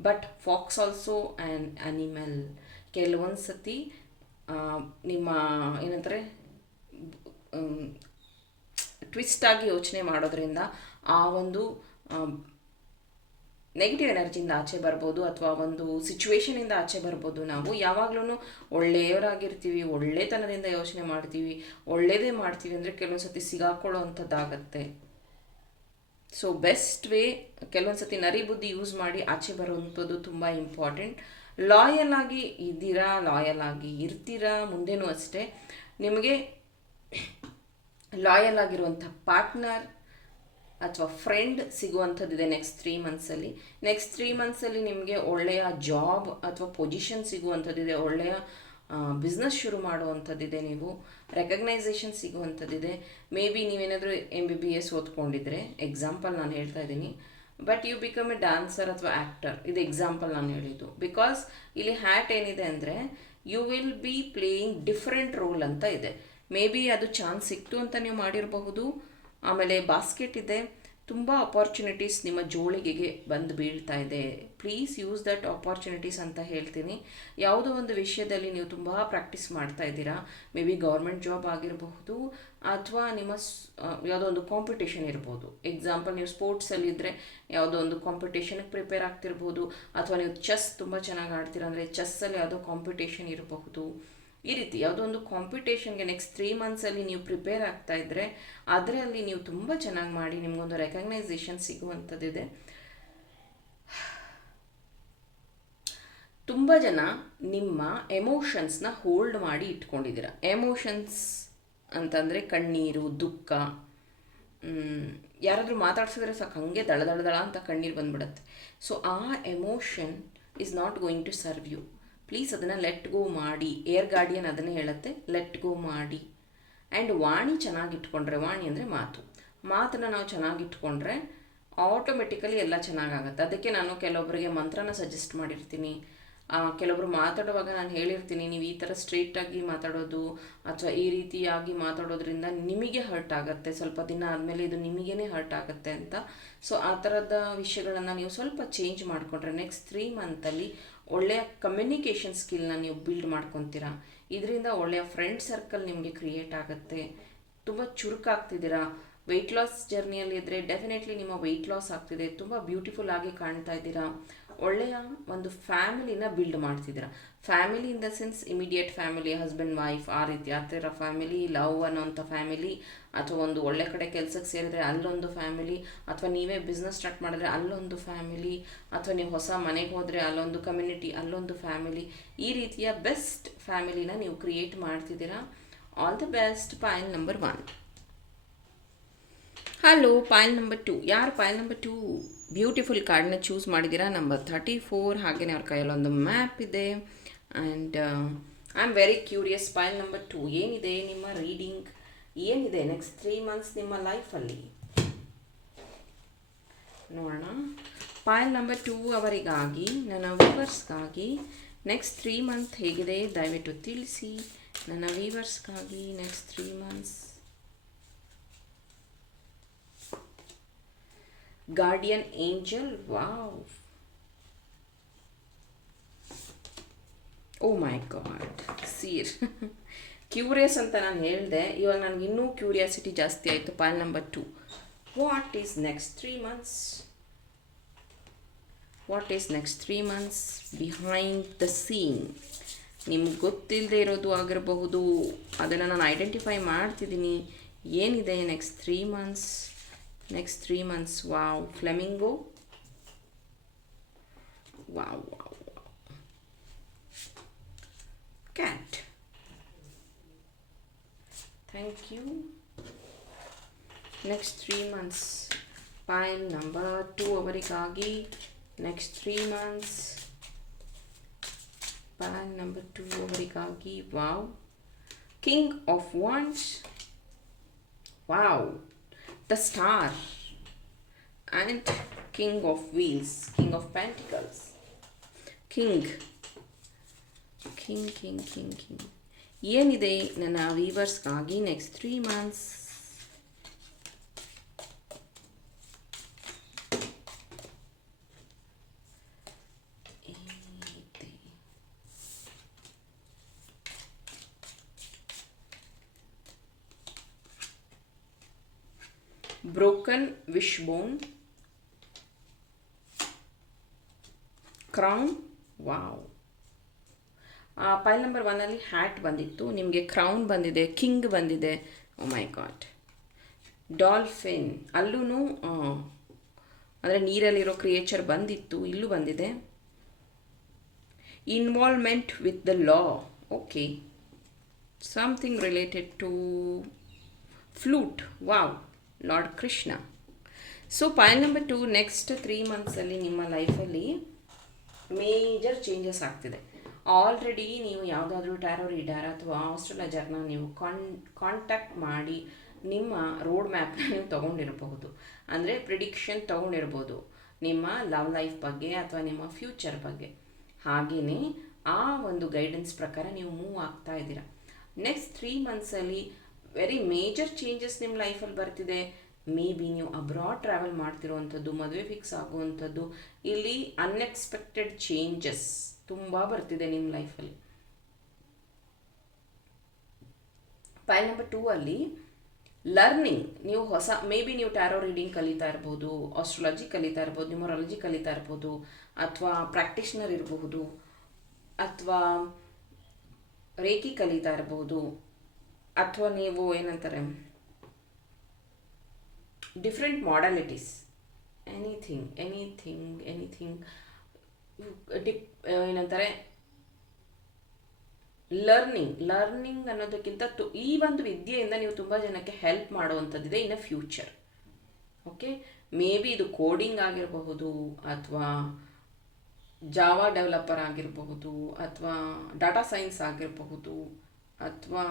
But fox also an animal ಕೆಲವೊಂದು ಸತಿ ನಿಮ್ಮ ಏನಂತಾರೆ ಟ್ವಿಸ್ಟ್ ಆಗಿ ಯೋಚನೆ ಮಾಡೋದ್ರಿಂದ ಆ ಒಂದು ನೆಗೆಟಿವ್ ಎನರ್ಜಿಯಿಂದ ಆಚೆ ಬರ್ಬೋದು ಅಥವಾ ಒಂದು ಸಿಚುವೇಶನಿಂದ ಆಚೆ ಬರ್ಬೋದು. ನಾವು ಯಾವಾಗಲೂ ಒಳ್ಳೆಯವರಾಗಿರ್ತೀವಿ, ಒಳ್ಳೆತನದಿಂದ ಯೋಚನೆ ಮಾಡ್ತೀವಿ ಒಳ್ಳೆಯದೇ ಮಾಡ್ತೀವಿ ಅಂದರೆ ಕೆಲವೊಂದು ಸತಿ ಸಿಗಾಕೊಳ್ಳೋ ಅಂಥದ್ದಾಗತ್ತೆ ಸೊ ಬೆಸ್ಟ್ ವೇ ಕೆಲವೊಂದು ಸತಿ ನರಿ ಬುದ್ಧಿ ಯೂಸ್ ಮಾಡಿ ಆಚೆ ಬರುವಂಥದ್ದು ತುಂಬ ಇಂಪಾರ್ಟೆಂಟ್ ಲಾಯಲ್ ಆಗಿ ಇದ್ದೀರಾ ಲಾಯಲ್ ಆಗಿ ಇರ್ತೀರಾ ಮುಂದೆನೂ ಅಷ್ಟೇ. ನಿಮಗೆ ಲಾಯಲ್ ಆಗಿರುವಂಥ ಪಾರ್ಟ್ನರ್ ಅಥವಾ ಫ್ರೆಂಡ್ ಸಿಗುವಂಥದ್ದಿದೆ ನೆಕ್ಸ್ಟ್ ತ್ರೀ ಮಂತ್ಸಲ್ಲಿ ನೆಕ್ಸ್ಟ್ ತ್ರೀ ಮಂತ್ಸಲ್ಲಿ ನಿಮಗೆ ಒಳ್ಳೆಯ ಜಾಬ್ ಅಥವಾ ಪೊಸಿಷನ್ ಸಿಗುವಂಥದ್ದಿದೆ ಒಳ್ಳೆಯ ಬಿಸ್ನೆಸ್ ಶುರು ಮಾಡುವಂಥದ್ದಿದೆ ನೀವು. ರೆಕಗ್ನೈಸೇಷನ್ ಸಿಗುವಂಥದ್ದಿದೆ ಮೇ ಬಿ ನೀವೇನಾದರೂ ಎಂ ಬಿ ಬಿ ಎಸ್ ಓದ್ಕೊಂಡಿದ್ರೆ ಎಕ್ಸಾಂಪಲ್ ನಾನು ಹೇಳ್ತಾ ಇದ್ದೀನಿ. But you become a dancer ಅಥವಾ ಆ್ಯಕ್ಟರ್ ಇದು ಎಕ್ಸಾಂಪಲ್ ನಾನು ಹೇಳಿದ್ದು. ಬಿಕಾಸ್ ಇಲ್ಲಿ ಹ್ಯಾಟ್ ಏನಿದೆ ಅಂದರೆ you will be playing different role ಅಂತ ಇದೆ. ಮೇ ಬಿ ಅದು ಚಾನ್ಸ್ ಸಿಕ್ತು ಅಂತ ನೀವು ಮಾಡಿರಬಹುದು. ಆಮೇಲೆ ಬಾಸ್ಕೆಟ್ ಇದೆ. ತುಂಬ ಅಪಾರ್ಚುನಿಟೀಸ್ ನಿಮ್ಮ ಜೋಳಿಗೆಗೆ ಬಂದು ಬೀಳ್ತಾ ಇದೆ. ಪ್ಲೀಸ್ ಯೂಸ್ ದಟ್ ಅಪಾರ್ಚುನಿಟೀಸ್ ಅಂತ ಹೇಳ್ತೀನಿ. ಯಾವುದೋ ಒಂದು ವಿಷಯದಲ್ಲಿ ನೀವು ತುಂಬ ಪ್ರಾಕ್ಟೀಸ್ ಮಾಡ್ತಾ ಇದ್ದೀರಾ. ಮೇ ಬಿ ಗೌರ್ಮೆಂಟ್ ಜಾಬ್ ಆಗಿರಬಹುದು ಅಥವಾ ನಿಮ್ಮ ಯಾವುದೋ ಒಂದು ಕಾಂಪಿಟೇಷನ್ ಇರ್ಬೋದು. ಎಕ್ಸಾಂಪಲ್ ನೀವು ಸ್ಪೋರ್ಟ್ಸಲ್ಲಿ ಇದ್ದರೆ ಯಾವುದೋ ಒಂದು ಕಾಂಪಿಟೇಷನ್ಗೆ ಪ್ರಿಪೇರ್ ಆಗ್ತಿರ್ಬೋದು. ಅಥವಾ ನೀವು ಚೆಸ್ ತುಂಬ ಚೆನ್ನಾಗಿ ಆಡ್ತೀರಾ ಅಂದರೆ ಚೆಸ್ಸಲ್ಲಿ ಯಾವುದೋ ಕಾಂಪಿಟೇಷನ್ ಇರಬಹುದು. ಈ ರೀತಿ ಯಾವುದೋ ಒಂದು ಕಾಂಪಿಟೇಷನ್ಗೆ ನೆಕ್ಸ್ಟ್ ತ್ರೀ ಮಂತ್ಸಲ್ಲಿ ನೀವು ಪ್ರಿಪೇರ್ ಆಗ್ತಾ ಇದ್ದರೆ ಅದರಲ್ಲಿ ನೀವು ತುಂಬ ಚೆನ್ನಾಗಿ ಮಾಡಿ ನಿಮಗೊಂದು ರೆಕಗ್ನೈಸೇಷನ್ ಸಿಗುವಂಥದ್ದಿದೆ. ತುಂಬ ಜನ ನಿಮ್ಮ ಎಮೋಷನ್ಸ್ನ ಹೋಲ್ಡ್ ಮಾಡಿ ಇಟ್ಕೊಂಡಿದ್ದೀರ. ಎಮೋಷನ್ಸ್ ಅಂತಂದರೆ ಕಣ್ಣೀರು, ದುಃಖ ಯಾರಾದರೂ ಮಾತಾಡ್ಸಿದ್ರೆ ಸಾಕು, ಹಾಗೆ ದಳದಳದಳ ದಳ ದಳ ಅಂತ ಕಣ್ಣೀರು ಬಂದ್ಬಿಡುತ್ತೆ. ಸೊ ಆ emotion is not going to serve you please ಅದನ್ನು ಲೆಟ್ ಗೋ ಮಾಡಿ. ಏರ್ ಗಾರ್ಡಿಯನ್ ಅದನ್ನೇ ಹೇಳುತ್ತೆ ಲೆಟ್ ಗೋ ಮಾಡಿ. ಆ್ಯಂಡ್ ವಾಣಿ ಚೆನ್ನಾಗಿಟ್ಕೊಂಡ್ರೆ ವಾಣಿ ಅಂದರೆ ಮಾತು. ಮಾತನ್ನು ನಾವು ಚೆನ್ನಾಗಿಟ್ಕೊಂಡ್ರೆ ಆಟೋಮೆಟಿಕಲಿ ಎಲ್ಲ ಚೆನ್ನಾಗಾಗುತ್ತೆ. ಅದಕ್ಕೆ ನಾನು ಕೆಲವೊಬ್ಬರಿಗೆ ಮಂತ್ರನ ಸಜೆಸ್ಟ್ ಮಾಡಿರ್ತೀನಿ. ಕೆಲವೊಬ್ರು ಮಾತಾಡುವಾಗ ನಾನು ಹೇಳಿರ್ತೀನಿ, ನೀವು ಈ ಥರ ಸ್ಟ್ರೇಟಾಗಿ ಮಾತಾಡೋದು ಅಥವಾ ಈ ರೀತಿಯಾಗಿ ಮಾತಾಡೋದ್ರಿಂದ ನಿಮಗೆ ಹರ್ಟ್ ಆಗುತ್ತೆ. ಸ್ವಲ್ಪ ದಿನ ಆದಮೇಲೆ ಇದು ನಿಮಗೇ ಹರ್ಟ್ ಆಗುತ್ತೆ ಅಂತ. ಸೊ ಆ ಥರದ ವಿಷಯಗಳನ್ನು ನೀವು ಸ್ವಲ್ಪ ಚೇಂಜ್ ಮಾಡಿಕೊಂಡ್ರೆ ನೆಕ್ಸ್ಟ್ ತ್ರೀ ಮಂತಲ್ಲಿ ಒಳ್ಳೆಯ ಕಮ್ಯುನಿಕೇಷನ್ ಸ್ಕಿಲ್ನ ನೀವು ಬಿಲ್ಡ್ ಮಾಡ್ಕೊತೀರಾ. ಇದರಿಂದ ಒಳ್ಳೆಯ ಫ್ರೆಂಡ್ ಸರ್ಕಲ್ ನಿಮಗೆ ಕ್ರಿಯೇಟ್ ಆಗುತ್ತೆ. ತುಂಬ ಚುರುಕಾಗ್ತಿದ್ದೀರಾ. ವೆಯ್ಟ್ ಲಾಸ್ ಜರ್ನಿಯಲ್ಲಿ ಇದ್ದರೆ ಡೆಫಿನೆಟ್ಲಿ ನಿಮ್ಮ ವೆಯ್ಟ್ ಲಾಸ್ ಆಗ್ತಿದೆ. ತುಂಬ ಬ್ಯೂಟಿಫುಲ್ ಆಗಿ ಕಾಣ್ತಾ ಇದ್ದೀರಾ. ಒಳ್ಳೆಯ ಒಂದು ಫ್ಯಾಮಿಲಿನ ಬಿಲ್ಡ್ ಮಾಡ್ತಿದ್ದೀರಾ. Family in the sense immediate family husband wife ಆ ರೀತಿ ಆ ಥರ ಫ್ಯಾಮಿಲಿ ಲವ್ ಅನ್ನೋಂಥ ಫ್ಯಾಮಿಲಿ ಅಥವಾ ಒಂದು ಒಳ್ಳೆ ಕಡೆ ಕೆಲಸಕ್ಕೆ ಸೇರಿದ್ರೆ ಅಲ್ಲೊಂದು ಫ್ಯಾಮಿಲಿ ಅಥವಾ ನೀವೇ ಬಿಸ್ನೆಸ್ ಸ್ಟಾರ್ಟ್ ಮಾಡಿದ್ರೆ ಅಲ್ಲೊಂದು ಫ್ಯಾಮಿಲಿ ಅಥವಾ ನೀವು ಹೊಸ ಮನೆಗೆ ಹೋದರೆ ಅಲ್ಲೊಂದು ಕಮ್ಯುನಿಟಿ ಅಲ್ಲೊಂದು ಫ್ಯಾಮಿಲಿ ಈ ರೀತಿಯ ಬೆಸ್ಟ್ ಫ್ಯಾಮಿಲಿನ ನೀವು ಕ್ರಿಯೇಟ್ ಮಾಡ್ತಿದ್ದೀರಾ? All the best pile number one hello pile number two ಯಾರು ಪಾಯಲ್ ನಂಬರ್ ಟು ಬ್ಯೂಟಿಫುಲ್ ಕಾರ್ಡನ್ನ ಚೂಸ್ ಮಾಡಿದ್ದೀರಾ? ನಂಬರ್ ಥರ್ಟಿ ಫೋರ್ ಹಾಗೆಯೇ ಅವ್ರ ಕೈಯಲ್ಲಿ ಒಂದು ಮ್ಯಾಪ್ ಇದೆ. And I am very curious pile number two ಏನಿದೆ ನಿಮ್ಮ ರೀಡಿಂಗ್ ಏನಿದೆ ನೆಕ್ಸ್ಟ್ ತ್ರೀ ಮಂತ್ಸ್ ನಿಮ್ಮ ಲೈಫಲ್ಲಿ ನೋಡೋಣ. ಪಾಯಲ್ ನಂಬರ್ ಟೂ ಅವರಿಗಾಗಿ, ನನ್ನ ವೀವರ್ಸ್ಗಾಗಿ ನೆಕ್ಸ್ಟ್ ತ್ರೀ ಮಂತ್ ಹೇಗಿದೆ? ದಯವಿಟ್ಟು ತಿಳಿಸಿ. ನನ್ನ ವೀವರ್ಸ್ಗಾಗಿ next three months guardian angel wow oh my god seer curious ಅಂತ ನಾನು ಹೇಳಿದೆ, ಇವಾಗ ನನಗೆ ಇನ್ನೂ ಕ್ಯೂರಿಯಾಸಿಟಿ ಜಾಸ್ತಿ ಆಯಿತು point number two what is next three months what is next three months behind the scene ನಿಮ್ಗೆ ಗೊತ್ತಿಲ್ಲದೆ ಇರೋದು ಆಗಿರಬಹುದು, ಅದನ್ನು ನಾನು ಐಡೆಂಟಿಫೈ ಮಾಡ್ತಿದ್ದೀನಿ. ಏನಿದೆ next three months next three months wow flamingo wow wow cat thank you next three months pile number two ಅವರಿಗಾಗಿ. Next three months pile number two ಅವರಿಗಾಗಿ. Wow king of wands wow the star and king of wheels king of pentacles king king king king king ಏನಿದೆ ನನ್ನ ವೀವರ್ಸ್ಗಾಗಿ next three months broken wishbone crown wow pile number ಒನ್ನಲ್ಲಿ ಹ್ಯಾಟ್ ಬಂದಿತ್ತು, ನಿಮಗೆ ಕ್ರೌನ್ ಬಂದಿದೆ ಕಿಂಗ್ ಬಂದಿದೆ. ಓ ಮೈ ಗಾಡ್ ಡಾಲ್ಫಿನ್ ಅಲ್ಲೂ ಅಂದರೆ ನೀರಲ್ಲಿರೋ ಕ್ರಿಯೇಚರ್ ಬಂದಿತ್ತು, ಇಲ್ಲೂ ಬಂದಿದೆ. Involvement with the law okay something related to flute wow lord Krishna so Payal number two next three ಮಂತ್ಸಲ್ಲಿ ನಿಮ್ಮ ಲೈಫಲ್ಲಿ ಮೇಜರ್ ಚೇಂಜಸ್ ಆಗ್ತಿದೆ. ಆಲ್ರೆಡಿ ನೀವು ಯಾವುದಾದ್ರೂ ಟ್ಯಾರೋ ರೀಡರ್ ಅಥವಾ ಆಸ್ಟ್ರಲಜರ್ನ ನೀವು ಕಾನ್ ಕಾಂಟ್ಯಾಕ್ಟ್ ಮಾಡಿ ನಿಮ್ಮ ರೋಡ್ ಮ್ಯಾಪ್ನ ನೀವು ತೊಗೊಂಡಿರಬಹುದು. ಅಂದರೆ ಪ್ರಿಡಿಕ್ಷನ್ ತೊಗೊಂಡಿರ್ಬೋದು ನಿಮ್ಮ ಲವ್ ಲೈಫ್ ಬಗ್ಗೆ ಅಥವಾ ನಿಮ್ಮ ಫ್ಯೂಚರ್ ಬಗ್ಗೆ. ಹಾಗೆಯೇ ಆ ಒಂದು ಗೈಡೆನ್ಸ್ ಪ್ರಕಾರ ನೀವು ಮೂವ್ ಆಗ್ತಾ ಇದ್ದೀರಾ. ನೆಕ್ಸ್ಟ್ ತ್ರೀ ಮಂತ್ಸಲ್ಲಿ ವೆರಿ ಮೇಜರ್ ಚೇಂಜಸ್ ನಿಮ್ಮ ಲೈಫಲ್ಲಿ ಬರ್ತಿದೆ. ಮೇ ಬಿ ನೀವು ಅಬ್ರಾಡ್ ಟ್ರಾವೆಲ್ ಮಾಡ್ತಿರುವಂಥದ್ದು, ಮದುವೆ ಫಿಕ್ಸ್ ಆಗುವಂಥದ್ದು, ಇಲ್ಲಿ ಅನ್ಎಕ್ಸ್ಪೆಕ್ಟೆಡ್ ಚೇಂಜಸ್ ತುಂಬ ಬರ್ತಿದೆ ನಿಮ್ಮ ಲೈಫಲ್ಲಿ ಫೈಲ್ ನಂಬರ್ ಟೂ ಅಲ್ಲಿ ಲರ್ನಿಂಗ್ ನೀವು ಹೊಸ ಮೇ ಬಿ ನೀವು ಟ್ಯಾರೋ ರೀಡಿಂಗ್ ಕಲಿತಾ ಇರ್ಬೋದು ಆಸ್ಟ್ರಾಲಜಿ ಕಲಿತಾ ಇರ್ಬೋದು ನ್ಯೂಮರಾಲಜಿ ಕಲಿತಾ ಇರ್ಬೋದು, ಅಥವಾ ಪ್ರಾಕ್ಟಿಷನರ್ ಇರಬಹುದು ಅಥವಾ ರೇಖಿ ಕಲಿತಾ ಇರ್ಬೋದು, ಅಥವಾ ನೀವು ಏನಂತಾರೆ different modalities anything anything anything dip ಏನಂತಾರೆ? ಲರ್ನಿಂಗ್ ಲರ್ನಿಂಗ್ ಅನ್ನೋದಕ್ಕಿಂತ ಈ ಒಂದು ವಿದ್ಯೆಯಿಂದ ನೀವು ತುಂಬ ಜನಕ್ಕೆ help ಮಾಡುವಂಥದ್ದಿದೆ in a future okay maybe ಇದು ಕೋಡಿಂಗ್ ಆಗಿರಬಹುದು ಅಥವಾ ಜಾವಾ ಡೆವಲಪರ್ ಆಗಿರಬಹುದು ಅಥವಾ ಡಾಟಾ ಸೈನ್ಸ್ ಆಗಿರಬಹುದು ಅಥವಾ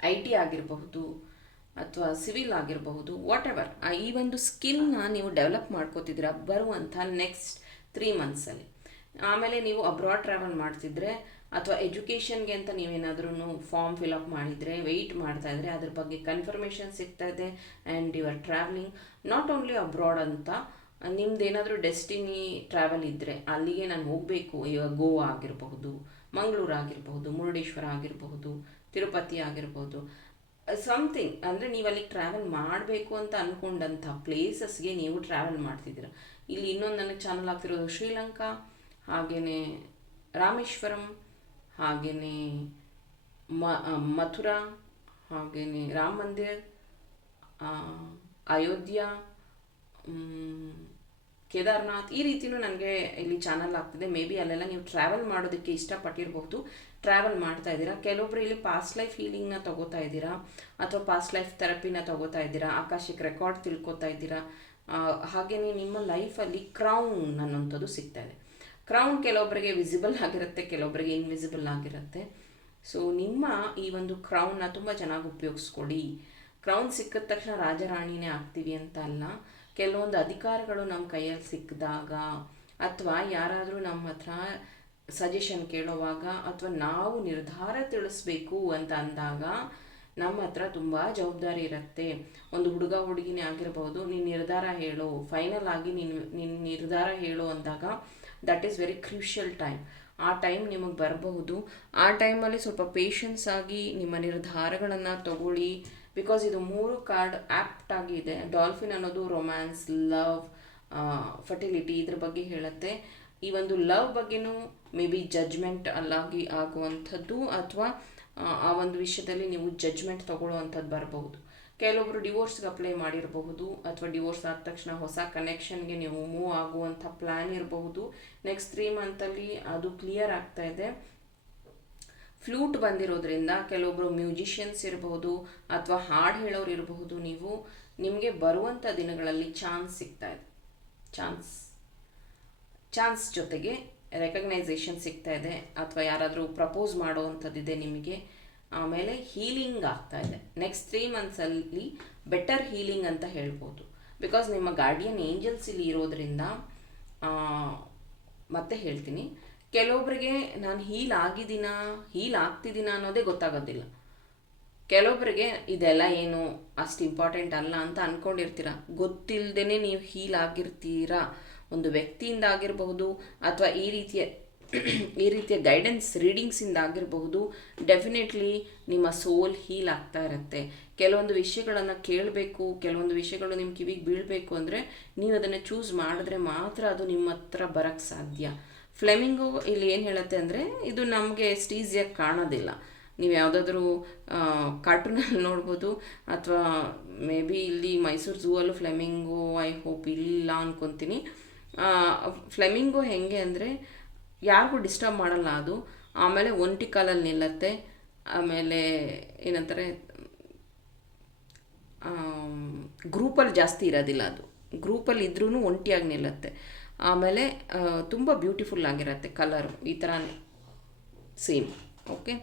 ಐ ಟಿ ಆಗಿರಬಹುದು ಅಥವಾ ಸಿವಿಲ್ ಆಗಿರಬಹುದು ವಾಟ್ ಎವರ್ ಈ ಒಂದು ಸ್ಕಿಲ್ನ ನೀವು ಡೆವಲಪ್ ಮಾಡ್ಕೋತಿದ್ದೀರಾ, ಬರುವಂಥ ನೆಕ್ಸ್ಟ್ ತ್ರೀ ಮಂತ್ಸಲ್ಲಿ ಆಮೇಲೆ ನೀವು ಅಬ್ರಾಡ್ ಟ್ರಾವೆಲ್ ಮಾಡ್ತಿದ್ರೆ ಅಥವಾ ಎಜುಕೇಷನ್ಗೆ ಅಂತ ನೀವೇನಾದ್ರೂ ಫಾರ್ಮ್ ಫಿಲಪ್ ಮಾಡಿದರೆ ವೆಯ್ಟ್ ಮಾಡ್ತಾ ಇದ್ರೆ ಅದ್ರ ಬಗ್ಗೆ ಕನ್ಫರ್ಮೇಷನ್ ಸಿಗ್ತಾ ಇದೆ and your travelling not only abroad ಅಂತ, ನಿಮ್ದು ಏನಾದರೂ ಡೆಸ್ಟಿನಿ ಟ್ರಾವೆಲ್ ಇದ್ದರೆ ಅಲ್ಲಿಗೆ ನಾನು ಹೋಗಬೇಕು. ಇವಾಗ ಗೋವಾ ಆಗಿರಬಹುದು, ಮಂಗಳೂರು ಆಗಿರಬಹುದು, ಮುರುಡೇಶ್ವರ ಆಗಿರಬಹುದು, ತಿರುಪತಿ ಆಗಿರ್ಬೋದು ಸಮಥಿಂಗ್ ಅಂದರೆ ನೀವು ಅಲ್ಲಿಗೆ ಟ್ರಾವೆಲ್ ಮಾಡಬೇಕು ಅಂತ ಅಂದ್ಕೊಂಡಂಥ ಪ್ಲೇಸಸ್ಗೆ ನೀವು ಟ್ರಾವೆಲ್ ಮಾಡ್ತಿದ್ದೀರ. ಇಲ್ಲಿ ಇನ್ನೊಂದು ನನಗೆ ಚಾನಲ್ ಆಗ್ತಿರೋದು ಶ್ರೀಲಂಕಾ ಹಾಗೆಯೇ ರಾಮೇಶ್ವರಂ ಹಾಗೆಯೇ ಮ ಮಥುರಾ ಹಾಗೆಯೇ ರಾಮ ಮಂದಿರ್ ಅಯೋಧ್ಯ ಕೇದಾರ್ನಾಥ್ ಈ ರೀತಿಯೂ ನನಗೆ ಇಲ್ಲಿ ಚಾನಲ್ ಆಗ್ತಿದೆ. ಮೇ ಬಿ ಅಲ್ಲೆಲ್ಲ ನೀವು ಟ್ರಾವೆಲ್ ಮಾಡೋದಕ್ಕೆ ಇಷ್ಟಪಟ್ಟಿರಬಹುದು ಟ್ರಾವೆಲ್ ಮಾಡ್ತಾ ಇದ್ದೀರಾ? ಕೆಲವೊಬ್ರು ಇಲ್ಲಿ ಪಾಸ್ಟ್ ಲೈಫ್ ಹೀಲಿಂಗ್ನ ತಗೋತಾ ಇದ್ದೀರಾ? ಅಥವಾ ಪಾಸ್ಟ್ ಲೈಫ್ ಥೆರಪಿನ ತಗೋತಾ ಇದ್ದೀರಾ? ಆಕಾಶಿಕ್ ರೆಕಾರ್ಡ್ ತಿಳ್ಕೊತಾ ಇದ್ದೀರಾ? ಹಾಗೆಯೇ ನಿಮ್ಮ ಲೈಫಲ್ಲಿ ಕ್ರೌನ್ ಅನ್ನೋಂಥದ್ದು ಇದೆ ಕ್ರೌನ್ ಕೆಲವೊಬ್ಬರಿಗೆ ವಿಸಿಬಲ್ ಆಗಿರುತ್ತೆ ಕೆಲವೊಬ್ಬರಿಗೆ ಇನ್ವಿಸಿಬಲ್ ಆಗಿರುತ್ತೆ. ಸೊ ನಿಮ್ಮ ಈ ಒಂದು ಕ್ರೌನ್ನ ತುಂಬ ಚೆನ್ನಾಗಿ ಉಪಯೋಗಿಸ್ಕೊಡಿ ಕ್ರೌನ್ ಸಿಕ್ಕಿದ ತಕ್ಷಣ ರಾಜರಾಣಿನೇ ಆಗ್ತೀವಿ ಅಂತ ಅಲ್ಲ. ಕೆಲವೊಂದು ಅಧಿಕಾರಗಳು ನಮ್ಮ ಕೈಯಲ್ಲಿ ಸಿಕ್ಕಿದಾಗ ಅಥವಾ ಯಾರಾದರೂ ನಮ್ಮ ಹತ್ರ ಸಜೆಷನ್ ಕೇಳೋವಾಗ ಅಥವಾ ನಾವು ನಿರ್ಧಾರ ತಿಳಿಸ್ಬೇಕು ಅಂತ ಅಂದಾಗ ನಮ್ಮ ಹತ್ರ ತುಂಬ ಜವಾಬ್ದಾರಿ ಇರುತ್ತೆ. ಒಂದು ಹುಡುಗ ಹುಡುಗಿನೇ ಆಗಿರ್ಬೋದು, ನೀನು ನಿರ್ಧಾರ ಹೇಳು. ಫೈನಲ್ ಆಗಿ ನೀನು ನಿನ್ನ ನಿರ್ಧಾರ ಹೇಳು ಅಂದಾಗ that is very crucial time ಆ ಟೈಮ್ ನಿಮಗೆ ಬರಬಹುದು. ಆ ಟೈಮಲ್ಲಿ ಸ್ವಲ್ಪ ಪೇಷನ್ಸ್ ಆಗಿ ನಿಮ್ಮ ನಿರ್ಧಾರಗಳನ್ನು ತಗೊಳ್ಳಿ. ಬಿಕಾಸ್ ಇದು ಮೂರು ಕಾರ್ಡ್ ಆ್ಯಪ್ಟ್ ಆಗಿದೆ ಡಾಲ್ಫಿನ್ ಅನ್ನೋದು ರೊಮ್ಯಾನ್ಸ್ ಲವ್ ಫರ್ಟಿಲಿಟಿ ಇದ್ರ ಬಗ್ಗೆ ಹೇಳುತ್ತೆ. ಈ ಒಂದು ಲವ್ ಬಗ್ಗೆನೂ ಮೇ ಬಿ ಜಜ್ಮೆಂಟ್ ಅಲ್ಲಾಗಿ ಆಗುವಂಥದ್ದು, ಅಥವಾ ಆ ಒಂದು ವಿಷಯದಲ್ಲಿ ನೀವು ಜಜ್ಮೆಂಟ್ ತಗೊಳ್ಳುವಂಥದ್ದು ಬರಬಹುದು. ಕೆಲವೊಬ್ಬರು ಡಿವೋರ್ಸ್ಗೆ ಅಪ್ಲೈ ಮಾಡಿರಬಹುದು ಅಥವಾ ಡಿವೋರ್ಸ್ ಆದ ತಕ್ಷಣ ಹೊಸ ಕನೆಕ್ಷನ್ಗೆ ನೀವು ಮೂವ್ ಆಗುವಂಥ ಪ್ಲ್ಯಾನ್ ಇರಬಹುದು. ನೆಕ್ಸ್ಟ್ ತ್ರೀ ಮಂತಲ್ಲಿ ಅದು ಕ್ಲಿಯರ್ ಆಗ್ತಾ ಇದೆ. ಫ್ಲೂಟ್ ಬಂದಿರೋದ್ರಿಂದ ಕೆಲವೊಬ್ಬರು ಮ್ಯೂಸಿಷಿಯನ್ಸ್ ಇರಬಹುದು ಅಥವಾ ಹಾಡು ಹೇಳೋರು ಇರಬಹುದು ನೀವು, ನಿಮಗೆ ಬರುವಂಥ ದಿನಗಳಲ್ಲಿ ಚಾನ್ಸ್ ಸಿಗ್ತಾ ಇದೆ. ಚಾನ್ಸ್ ಚಾನ್ಸ್ ಜೊತೆಗೆ ರೆಕಗ್ನೈಸೇಷನ್ ಸಿಗ್ತಾ ಇದೆ ಅಥವಾ ಯಾರಾದರೂ ಪ್ರಪೋಸ್ ಮಾಡುವಂಥದ್ದಿದೆ ನಿಮಗೆ, ಆಮೇಲೆ ಹೀಲಿಂಗ್ ಆಗ್ತಾ ಇದೆ. ನೆಕ್ಸ್ಟ್ ತ್ರೀ ಮಂತ್ಸಲ್ಲಿ ಬೆಟರ್ ಹೀಲಿಂಗ್ ಅಂತ ಹೇಳ್ಬೋದು. ಬಿಕಾಸ್ ನಿಮ್ಮ ಗಾರ್ಡಿಯನ್ ಏಂಜಲ್ಸ್ ಇಲ್ಲಿ ಇರೋದ್ರಿಂದ ಮತ್ತೆ ಹೇಳ್ತೀನಿ. ಕೆಲವೊಬ್ಬರಿಗೆ ನಾನು ಹೀಲ್ ಆಗಿದ್ದೀನಾ ಹೀಲ್ ಆಗ್ತಿದ್ದೀನ ಅನ್ನೋದೇ ಗೊತ್ತಾಗೋದಿಲ್ಲ. ಕೆಲವೊಬ್ಬರಿಗೆ ಇದೆಲ್ಲ ಏನು ಅಷ್ಟು ಇಂಪಾರ್ಟೆಂಟ್ ಅಲ್ಲ ಅಂತ ಅಂದ್ಕೊಂಡಿರ್ತೀರ ಗೊತ್ತಿಲ್ಲದೇ ನೀವು ಹೀಲ್ ಆಗಿರ್ತೀರಾ? ಒಂದು ವ್ಯಕ್ತಿಯಿಂದ ಆಗಿರಬಹುದು ಅಥವಾ ಈ ರೀತಿಯ ಈ ರೀತಿಯ ಗೈಡೆನ್ಸ್ ರೀಡಿಂಗ್ಸಿಂದ ಆಗಿರಬಹುದು ಡೆಫಿನೆಟ್ಲಿ ನಿಮ್ಮ ಸೋಲ್ ಹೀಲ್ ಆಗ್ತಾ ಇರುತ್ತೆ. ಕೆಲವೊಂದು ವಿಷಯಗಳನ್ನು ಕೇಳಬೇಕು, ಕೆಲವೊಂದು ವಿಷಯಗಳು ನಿಮ್ಮ ಕಿವಿಗೆ ಬೀಳಬೇಕು ಅಂದರೆ ನೀವು ಅದನ್ನು ಚೂಸ್ ಮಾಡಿದ್ರೆ ಮಾತ್ರ ಅದು ನಿಮ್ಮ ಹತ್ರ ಬರೋಕ್ಕೆ ಸಾಧ್ಯ. ಫ್ಲೆಮಿಂಗು ಇಲ್ಲಿ ಏನು ಹೇಳುತ್ತೆ ಅಂದರೆ ಇದು ನಮಗೆ ಸ್ಟೀಸಿಯಾಗಿ ಕಾಣೋದಿಲ್ಲ. ನೀವು ಯಾವುದಾದ್ರೂ ಕಾರ್ಟೂನಲ್ಲಿ ನೋಡ್ಬೋದು ಅಥವಾ ಮೇ ಬಿ ಇಲ್ಲಿ ಮೈಸೂರು ಝೂ ಅಲ್ಲೂ ಫ್ಲೆಮಿಂಗು ಐ ಹೋಪ್ ಇಲ್ಲ ಅನ್ಕೊತೀನಿ. ಫ್ಲೆಮಿಂಗು ಹೆಂಗೆ ಅಂದರೆ ಯಾರಿಗೂ ಡಿಸ್ಟರ್ಬ್ ಮಾಡಲ್ಲ ಅದು. ಆಮೇಲೆ ಒಂಟಿ ಕಾಲಲ್ಲಿ ನಿಲ್ಲತ್ತೆ. ಆಮೇಲೆ ಏನಂತಾರೆ ಗ್ರೂಪಲ್ಲಿ ಜಾಸ್ತಿ ಇರೋದಿಲ್ಲ ಅದು. ಗ್ರೂಪಲ್ಲಿ ಇದ್ರೂ ಒಂಟಿಯಾಗಿ ನಿಲ್ಲತ್ತೆ. ಆಮೇಲೆ ತುಂಬ ಬ್ಯೂಟಿಫುಲ್ ಆಗಿರತ್ತೆ ಕಲರು ಈ ಥರ ಸೇಮ್ ಓಕೆ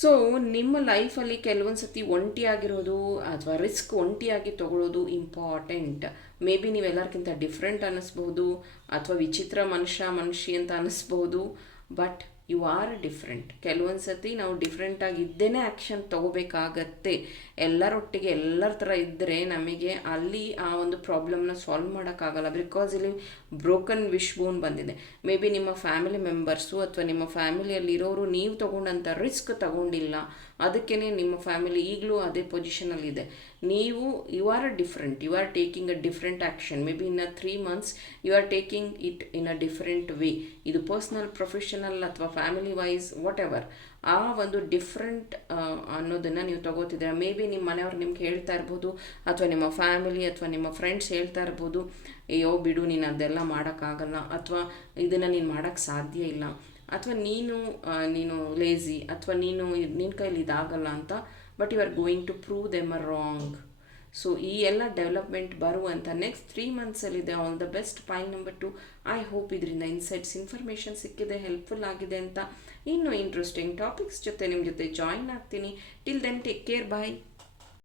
ಸೊ ನಿಮ್ಮ ಲೈಫಲ್ಲಿ ಕೆಲವೊಂದು ಸತಿ ಒಂಟಿಯಾಗಿರೋದು ಅಥವಾ ರಿಸ್ಕ್ ಒಂಟಿಯಾಗಿ ತೊಗೊಳ್ಳೋದು ಇಂಪಾರ್ಟೆಂಟ್ ಮೇ ಬಿ ನೀವೆಲ್ಲರಿಗಿಂತ ಡಿಫ್ರೆಂಟ್ ಅನ್ನಿಸ್ಬೋದು ಅಥವಾ ವಿಚಿತ್ರ ಮನುಷ್ಯ ಮನುಷ್ಯ ಅಂತ ಅನ್ನಿಸ್ಬೋದು. ಬಟ್ ಯು ಆರ್ ಡಿಫ್ರೆಂಟ್ ಕೆಲವೊಂದು ಸತಿ ನಾವು ಡಿಫ್ರೆಂಟಾಗಿ ಇದ್ದೇನೆ ಆ್ಯಕ್ಷನ್ ತೊಗೋಬೇಕಾಗತ್ತೆ. ಎಲ್ಲರೊಟ್ಟಿಗೆ ಎಲ್ಲರ ಥರ ಇದ್ದರೆ ನಮಗೆ ಅಲ್ಲಿ ಆ ಒಂದು ಪ್ರಾಬ್ಲಮ್ನ ಸಾಲ್ವ್ ಮಾಡೋಕ್ಕಾಗಲ್ಲ. ಬಿಕಾಸ್ ಇಲ್ಲಿ ಬ್ರೋಕನ್ ವಿಶ್ ಬೋನ್ ಬಂದಿದೆ. ಮೇ ಬಿ ನಿಮ್ಮ ಫ್ಯಾಮಿಲಿ ಮೆಂಬರ್ಸು ಅಥವಾ ನಿಮ್ಮ ಫ್ಯಾಮಿಲಿಯಲ್ಲಿ ಇರೋರು ನೀವು ತೊಗೊಂಡಂಥ ರಿಸ್ಕ್ ತಗೊಂಡಿಲ್ಲ. ಅದಕ್ಕೇ ನಿಮ್ಮ ಫ್ಯಾಮಿಲಿ ಈಗಲೂ ಅದೇ ಪೊಸಿಷನಲ್ಲಿದೆ ನೀವು you are a different you are taking a different action maybe in a three months you are taking it in a different way ಇದು ಪರ್ಸ್ನಲ್ ಪ್ರೊಫೆಷನಲ್ ಅಥವಾ ಫ್ಯಾಮಿಲಿ ವೈಸ್ ವಾಟ್ ಎವರ್ ಆ ಒಂದು ಡಿಫ್ರೆಂಟ್ ಅನ್ನೋದನ್ನು ನೀವು ತಗೋತಿದ್ದೀರ? ಮೇ ಬಿ ನಿಮ್ಮ ಮನೆಯವ್ರು ನಿಮ್ಗೆ ಹೇಳ್ತಾ ಇರ್ಬೋದು, ಅಥವಾ ನಿಮ್ಮ ಫ್ಯಾಮಿಲಿ ಅಥವಾ ನಿಮ್ಮ ಫ್ರೆಂಡ್ಸ್ ಹೇಳ್ತಾ ಇರ್ಬೋದು, ಅಯ್ಯೋ, ಬಿಡು, ನೀನು ಅದೆಲ್ಲ ಮಾಡೋಕ್ಕಾಗಲ್ಲ, ಅಥವಾ, ಇದನ್ನು ನೀನು ಮಾಡೋಕ್ಕೆ ಸಾಧ್ಯ ಇಲ್ಲ. ಅಥವಾ ನೀನು ನೀನು ಲೇಝಿ ಅಥವಾ ನೀನು ನಿನ್ನ ಕೈಲಿ ಇದಾಗಲ್ಲ ಅಂತ but you are going to prove them a wrong so ಈ ಎಲ್ಲ ಡೆವಲಪ್ಮೆಂಟ್ ಬರುವಂಥ next three ಮಂತ್ಸಲ್ಲಿದೆ all the best point number two I hope ಇದರಿಂದ ಇನ್ಸೈಟ್ಸ್ ಇನ್ಫಾರ್ಮೇಷನ್ ಸಿಕ್ಕಿದೆ ಹೆಲ್ಪ್ಫುಲ್ ಆಗಿದೆ ಅಂತ. ಇನ್ನೂ ಇಂಟ್ರೆಸ್ಟಿಂಗ್ ಟಾಪಿಕ್ಸ್ ಜೊತೆ ನಿಮ್ಮ ಜೊತೆ ಜಾಯಿನ್ ಆಗ್ತೀನಿ. Till then take care bye